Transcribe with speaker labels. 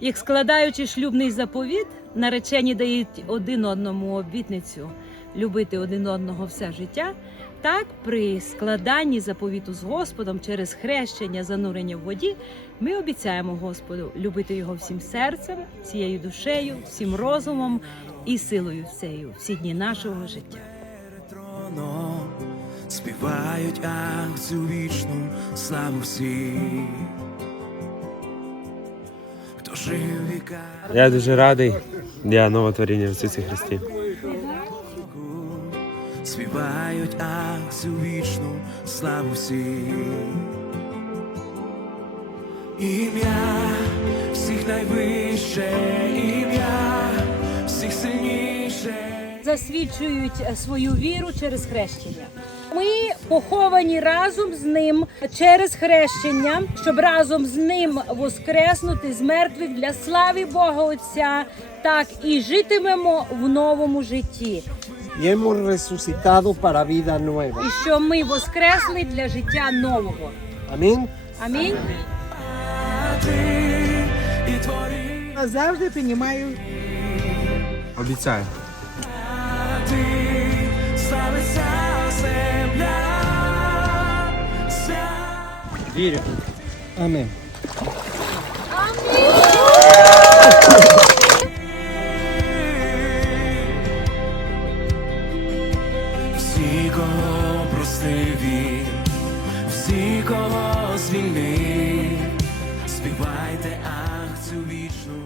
Speaker 1: Як складаючи шлюбний заповіт, наречені дають один одному обітницю любити один одного все життя. Так, при складанні заповіту з Господом через хрещення, занурення в воді, ми обіцяємо Господу любити його всім серцем, всією душею, всім розумом і силою всею всі дні нашого життя.
Speaker 2: співають ах цю вічну славу всі.
Speaker 3: Я дуже радий. Я новотворіння в Ісусі Христі.
Speaker 2: співають ах цю вічну славу всі. Ім'я всіх найвище, ім'я всіх сильніше.
Speaker 1: засвідчують свою віру через хрещення. Ми поховані разом з ним через хрещення, щоб разом з ним воскреснути з мертвих для слави Бога Отця, так і житимемо в новому житті.
Speaker 4: y hemos resucitado para vida nueva.
Speaker 1: І що ми воскресли для життя нового.
Speaker 4: Amén.
Speaker 1: Амінь.
Speaker 2: І
Speaker 5: Завжди приймаю
Speaker 3: Обіцяю. Вірю.
Speaker 4: Аминь.
Speaker 2: Всі, кого простив він, всі, кого звільнив, співайте ах цю вічну